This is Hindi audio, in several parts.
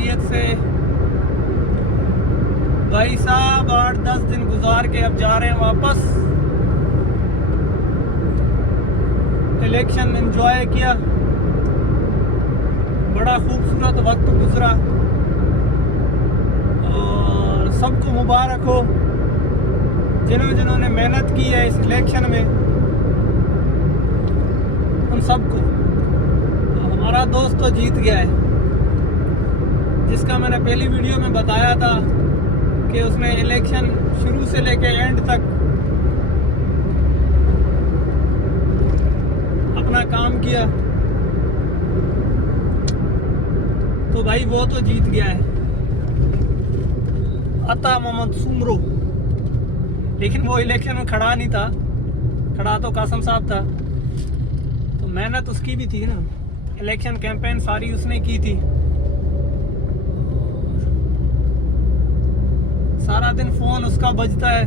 खैरियत से। भाई साहब 8-10 दिन गुजार के अब जा रहे हैं वापस। इलेक्शन एंजॉय किया, बड़ा खूबसूरत वक्त गुजरा और सबको मुबारक हो जिन्होंने मेहनत की है इस इलेक्शन में, उन सबको। हमारा दोस्त तो जीत गया है, जिसका मैंने पहली वीडियो में बताया था कि उसने इलेक्शन शुरू से लेके एंड तक अपना काम किया, तो भाई वो तो जीत गया है, अता मोहम्मद सुमरो। लेकिन वो इलेक्शन में खड़ा नहीं था, खड़ा तो कासम साहब था, तो मेहनत उसकी भी थी ना, इलेक्शन कैंपेन सारी उसने की थी। सारा दिन फोन उसका बजता है,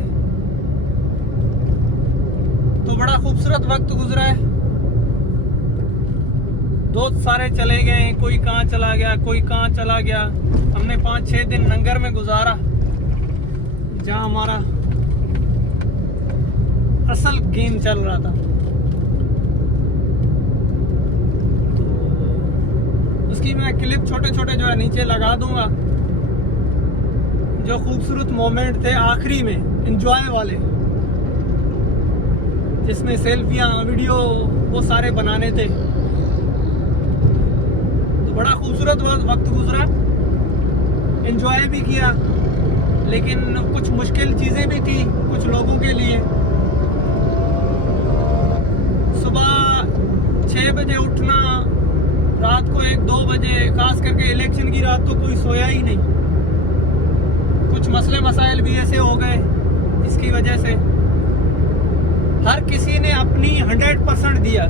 तो बड़ा खूबसूरत वक्त गुजरा है। दोस्त सारे चले गए, कोई कहाँ चला गया, कोई कहाँ चला गया। हमने 5-6 दिन नंगर में गुजारा, जहाँ हमारा असल गेम चल रहा था। उसकी मैं क्लिप छोटे छोटे जो है नीचे लगा दूंगा, जो खूबसूरत मोमेंट थे आखिरी में एंजॉय वाले, जिसमें सेल्फियां वीडियो वो सारे बनाने थे। तो बड़ा खूबसूरत वक्त गुजरा, एंजॉय भी किया, लेकिन कुछ मुश्किल चीज़ें भी थी कुछ लोगों के लिए। सुबह 6 बजे उठना, रात को 1-2 बजे, खास करके इलेक्शन की रात तो कोई सोया ही नहीं। कुछ मसले मसाइल भी ऐसे हो गए इसकी वजह से। हर किसी ने अपनी 100% दिया,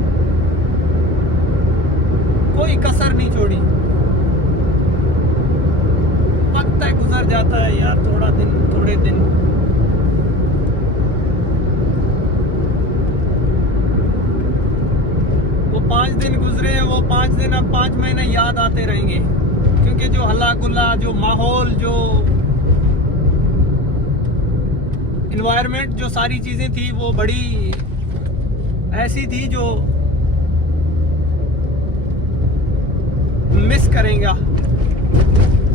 कोई कसर नहीं छोड़ी। वक्त है गुजर जाता है यार, थोड़े दिन। वो 5 दिन गुजरे हैं, वो 5 दिन अब 5 महीने याद आते रहेंगे, क्योंकि जो हल्ला गुल्ला, जो माहौल, जो इन्वायरमेंट, जो सारी चीजें थी, वो बड़ी ऐसी थी जो मिस करेगा,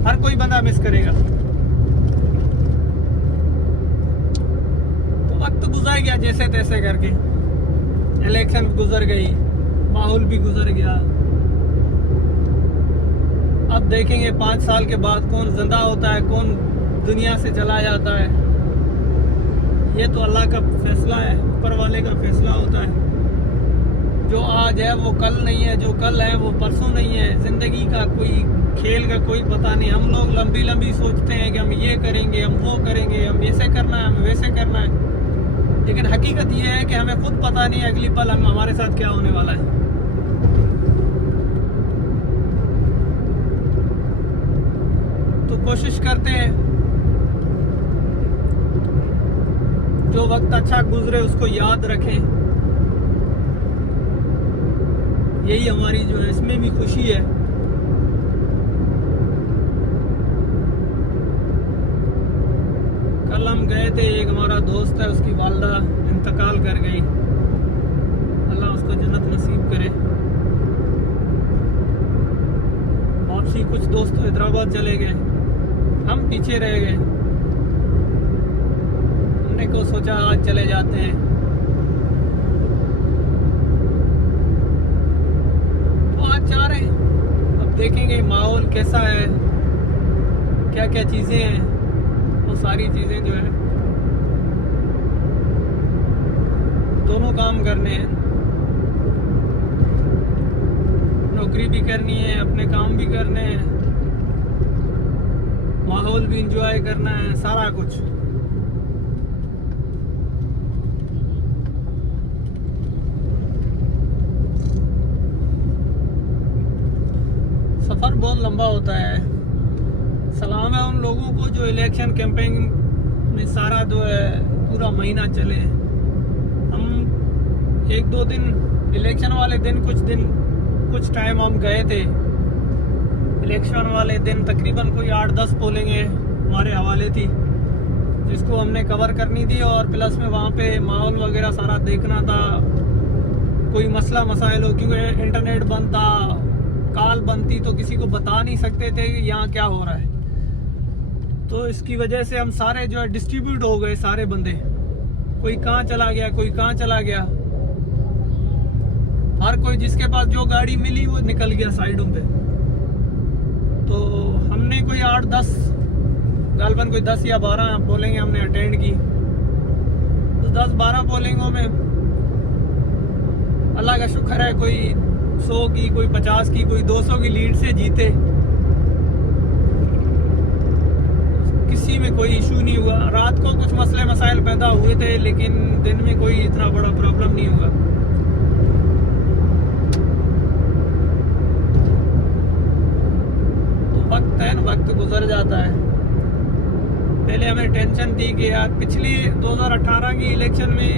हर कोई बंदा मिस करेगा। तो वक्त गुजर गया जैसे तैसे करके, इलेक्शन गुजर गई, माहौल भी गुजर गया। अब देखेंगे 5 साल के बाद कौन जिंदा होता है, कौन दुनिया से चला जाता है। ये तो अल्लाह का फैसला है, ऊपर वाले का फैसला होता है। जो आज है वो कल नहीं है, जो कल है वो परसों नहीं है। जिंदगी का कोई खेल का कोई पता नहीं। हम लोग लंबी सोचते हैं कि हम ये करेंगे, हम वो करेंगे, हम ऐसे करना है, हम वैसे करना है, लेकिन हकीकत ये है कि हमें खुद पता नहीं अगली पल हमारे साथ क्या होने वाला है। तो कोशिश करते हैं जो वक्त अच्छा गुजरे उसको याद रखें। यही हमारी जो है, इसमें भी खुशी है। कल हम गए थे, एक हमारा दोस्त है, उसकी वालदा इंतकाल कर गई, अल्लाह उसको जन्नत नसीब करे। वापसी कुछ दोस्त हैदराबाद चले गए, हम पीछे रह गए। हमने को सोचा आज चले जाते हैं, तो आज जा रहे हैं। अब देखेंगे माहौल कैसा है, क्या क्या चीज़ें हैं, वो सारी चीज़ें जो है दोनों काम करने हैं। नौकरी भी करनी है, अपने काम भी करने हैं, माहौल भी इंजॉय करना है, सारा कुछ। सफ़र बहुत लंबा होता है। सलाम है उन लोगों को जो इलेक्शन कैंपेन में सारा जो है पूरा महीना चले। हम 1-2 दिन इलेक्शन वाले दिन कुछ टाइम हम गए थे, इलेक्शन वाले दिन तकरीबन कोई 8-10 पोलिंगें हमारे हवाले थी, जिसको हमने कवर करनी थी, और प्लस में वहाँ पे माहौल वगैरह सारा देखना था। कोई मसला मसाइल हो, क्योंकि इंटरनेट बंद था, कॉल बंद थी, तो किसी को बता नहीं सकते थे कि यहाँ क्या हो रहा है। तो इसकी वजह से हम सारे जो है डिस्ट्रीब्यूट हो गए, सारे बंदे, कोई कहाँ चला गया, कोई कहाँ चला गया। हर कोई जिसके पास जो गाड़ी मिली वो निकल गया साइडों पे। तो हमने कोई 8-10 गालबन कोई 10 या 12 पोलिंग हमने अटेंड की। तो 10-12 पोलिंगों में अल्लाह का शुक्र है, कोई 100 की, कोई 50 की, कोई 200 की लीड से जीते। किसी में कोई इशू नहीं हुआ। रात को कुछ मसले मसाइल पैदा हुए थे, लेकिन दिन में कोई इतना बड़ा प्रॉब्लम नहीं हुआ। तो वक्त है ना, वक्त गुजर जाता है। पहले हमें टेंशन थी कि यार पिछली 2018 की इलेक्शन में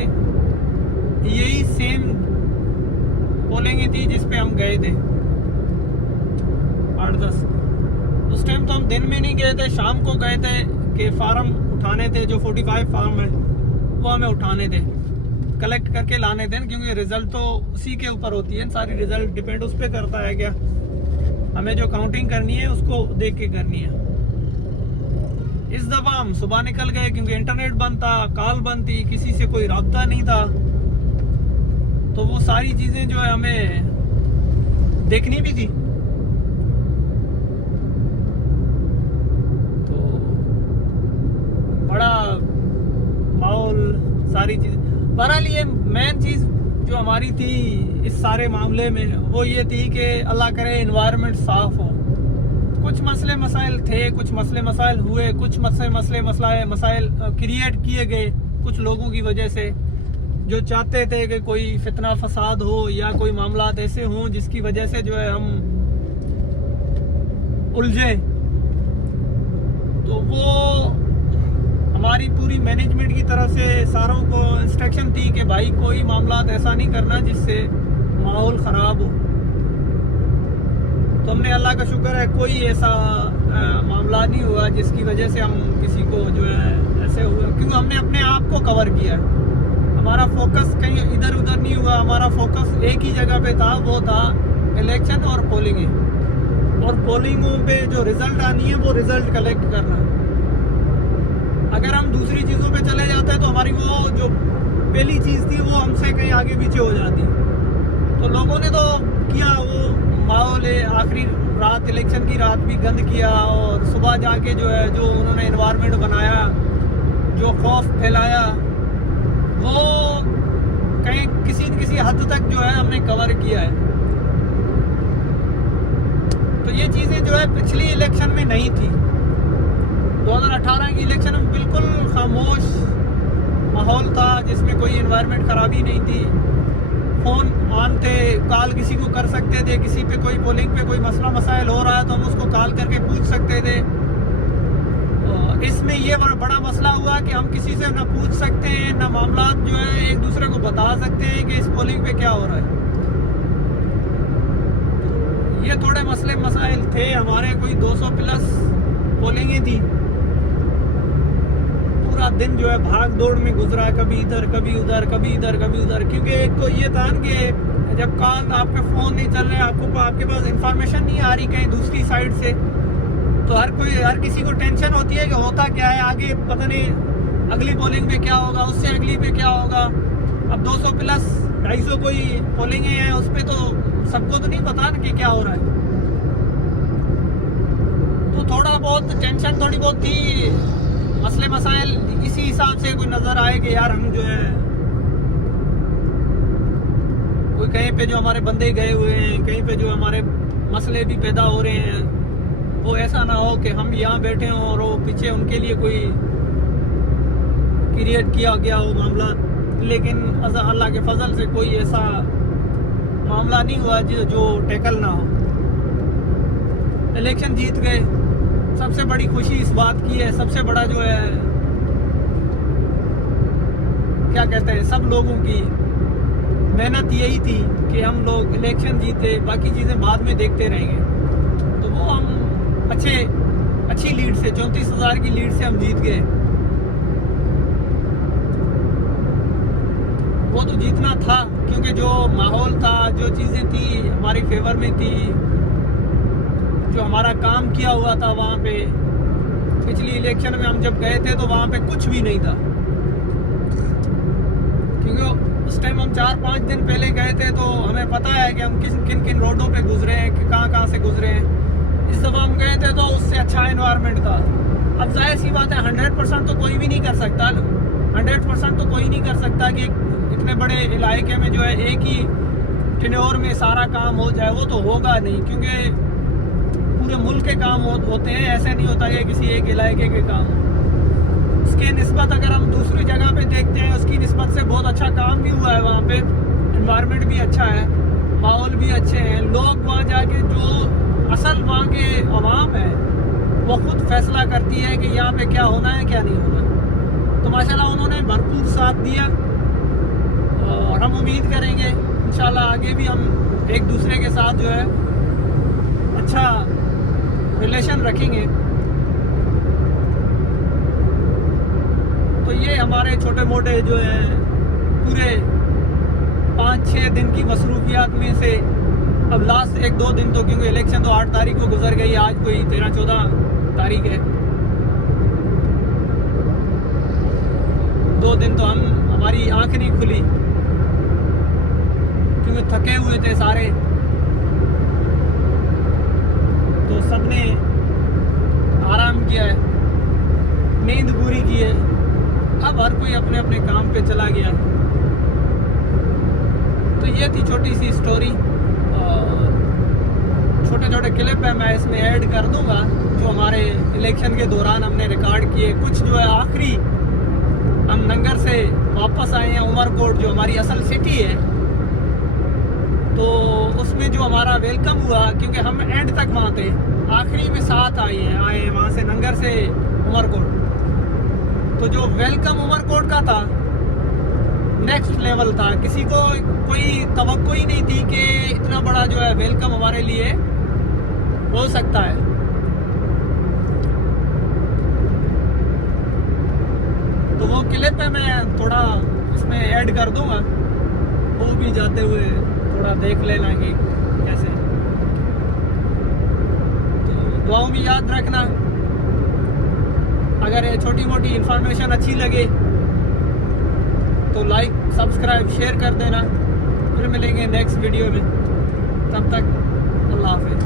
यही सेम पोलिंग थी जिस पे हम गए थे 8-10। उस टाइम तो हम दिन में नहीं गए थे, शाम को गए थे कि फार्म उठाने थे, जो 45 फार्म है वो हमें उठाने थे, कलेक्ट करके लाने थे, क्योंकि रिजल्ट तो उसी के ऊपर होती है, सारी रिजल्ट डिपेंड उस पर करता है। क्या हमें जो काउंटिंग करनी है उसको देख के करनी है। इस दफा हम सुबह निकल गए, क्योंकि इंटरनेट बंद था, कॉल बंद थी, किसी से कोई राब्ता नहीं था। तो वो सारी चीजें जो है हमें देखनी भी थी। तो बड़ा माहौल, सारी चीज, बहरहाल ये मेन चीज जो हमारी थी इस सारे मामले में वो ये थी कि अल्लाह करे एनवायरनमेंट साफ हो। कुछ मसले मसाइल थे, कुछ मसले मसाइल हुए, कुछ मसाइल क्रिएट किए गए कुछ लोगों की वजह से, जो चाहते थे कि कोई फितना फसाद हो या कोई मामलात ऐसे हों जिसकी वजह से जो है हम उलझे। तो वो हमारी पूरी मैनेजमेंट की तरफ से सारों को इंस्ट्रक्शन थी कि भाई कोई मामलात ऐसा नहीं करना जिससे माहौल ख़राब हो। तो हमने अल्लाह का शुक्र है कोई ऐसा मामला नहीं हुआ जिसकी वजह से हम किसी को जो है ऐसे हुआ, क्योंकि हमने अपने आप को कवर किया है। हमारा फोकस कहीं इधर उधर नहीं हुआ, हमारा फोकस एक ही जगह पे था, वो था इलेक्शन और पोलिंग। और पोलिंगों पे जो रिजल्ट आनी है वो रिजल्ट कलेक्ट करना। अगर हम दूसरी चीज़ों पे चले जाते हैं तो हमारी वो जो पहली चीज़ थी वो हमसे कहीं आगे पीछे हो जाती। तो लोगों ने तो किया वो माहौल, आखिरी रात इलेक्शन की रात भी गंद किया, और सुबह जाके जो है जो उन्होंने एनवायरनमेंट बनाया, जो खौफ फैलाया, वो कहीं किसी न किसी हद तक जो है हमने कवर किया है। तो ये चीज़ें जो है पिछली इलेक्शन में नहीं थी। 2018 की इलेक्शन में बिल्कुल खामोश माहौल था, जिसमें कोई एनवायरनमेंट खराबी नहीं थी। फ़ोन ऑन थे, कॉल किसी को कर सकते थे, किसी पे कोई पोलिंग पे कोई मसला मसाइल हो रहा है तो हम उसको कॉल करके पूछ सकते थे। इसमें ये बड़ा मसला हुआ कि हम किसी से ना पूछ सकते हैं, ना मामलात जो है एक दूसरे को बता सकते हैं कि इस पोलिंग पे क्या हो रहा है। ये थोड़े मसले मसाइल थे हमारे। कोई 200 प्लस पोलिंगें थी। पूरा दिन जो है भाग दौड़ में गुजरा, कभी इधर कभी उधर, कभी इधर कभी उधर, क्योंकि एक तो ये था कि जब कॉल आपके फ़ोन नहीं चल रहे, आपके पास इंफॉर्मेशन नहीं आ रही कहीं दूसरी साइड से, तो हर किसी को टेंशन होती है कि होता क्या है आगे, पता नहीं अगली पोलिंग पे क्या होगा, उससे अगली पे क्या होगा। अब 200 प्लस 250 कोई पोलिंग है, उस पर तो सबको तो नहीं पता ना कि क्या हो रहा है। तो थोड़ा बहुत टेंशन थोड़ी बहुत थी। मसले मसाइल इसी हिसाब से कोई नज़र आए कि यार हम जो है कोई कहीं पे जो हमारे बंदे गए हुए हैं, कहीं पे जो हमारे मसले भी पैदा हो रहे हैं, वो ऐसा ना हो कि हम यहाँ बैठे हों और वो पीछे उनके लिए कोई क्रिएट किया गया हो मामला। लेकिन अल्लाह के फजल से कोई ऐसा मामला नहीं हुआ जो टैकल ना हो। इलेक्शन जीत गए। सबसे बड़ी खुशी इस बात की है, सबसे बड़ा जो है क्या कहते हैं, सब लोगों की मेहनत यही थी कि हम लोग इलेक्शन जीते, बाकी चीज़ें बाद में देखते रहेंगे। तो वो हम अच्छी लीड से, 34,000 की लीड से हम जीत गए। वो तो जीतना था, क्योंकि जो माहौल था, जो चीज़ें थी हमारी फेवर में थी, जो हमारा काम किया हुआ था वहाँ पे। पिछली इलेक्शन में हम जब गए थे तो वहाँ पे कुछ भी नहीं था, क्योंकि उस टाइम हम 4-5 दिन पहले गए थे, तो हमें पता है कि हम किन किन रोडों पे गुजरे हैं, कि कहाँ से गुजरे हैं। इस दफ़ा हम गए थे तो उससे अच्छा एनवायरनमेंट था। अब जाहिर सी बात है 100% तो कोई भी नहीं कर सकता, 100% तो कोई नहीं कर सकता कि इतने बड़े इलाके में जो है एक ही टेन्योर में सारा काम हो जाए, वो तो होगा नहीं, क्योंकि पूरे मुल्क के काम होते हैं। ऐसे नहीं होता कि किसी एक इलाके के काम। उसके निस्बत अगर हम दूसरी जगह पे देखते हैं, उसकी निस्बत से बहुत अच्छा काम भी हुआ है वहाँ पे। एनवायरनमेंट भी अच्छा है, माहौल भी अच्छे हैं, लोग वहाँ जाके जो असल वहाँ के अवाम है वो खुद फैसला करती है कि यहाँ पे क्या होना है क्या नहीं होना। तो माशाल्लाह उन्होंने भरपूर साथ दिया, और हम उम्मीद करेंगे इंशाल्लाह आगे भी हम एक दूसरे के साथ जो है अच्छा रिलेशन रखेंगे। तो ये हमारे छोटे मोटे जो है पूरे 5-6 दिन की मसरूफियात में से अब लास्ट 1-2 दिन तो, क्योंकि इलेक्शन तो 8 तारीख को गुजर गई, आज कोई 13-14 तारीख है, 2 दिन तो हमारी आंख नहीं खुली, क्योंकि थके हुए थे सारे। तो सबने आराम किया है, नींद पूरी की है, अब हर कोई अपने अपने काम पे चला गया। तो ये थी छोटी सी स्टोरी, और छोटे छोटे क्लिप है मैं इसमें ऐड कर दूंगा जो हमारे इलेक्शन के दौरान हमने रिकॉर्ड किए। कुछ जो है आखिरी हम नंगर से वापस आए हैं उमरकोट, जो हमारी असल सिटी है, तो उसमें जो हमारा वेलकम हुआ, क्योंकि हम एंड तक वहाँ थे, आखिरी में साथ आए वहाँ से नंगर से उमरकोट। तो जो वेलकम उमरकोट का था नेक्स्ट लेवल था, किसी को कोई तवक्को ही नहीं थी कि इतना बड़ा जो है वेलकम हमारे लिए हो सकता है। तो वो क्लिप है मैं थोड़ा इसमें ऐड कर दूंगा, वो भी जाते हुए थोड़ा देख लेना कि कैसे। तो दुआओं में याद रखना, अगर ये छोटी मोटी इंफॉर्मेशन अच्छी लगे तो लाइक सब्सक्राइब शेयर कर देना। फिर मिलेंगे नेक्स्ट वीडियो में, तब तक अल्लाह हाफिज़।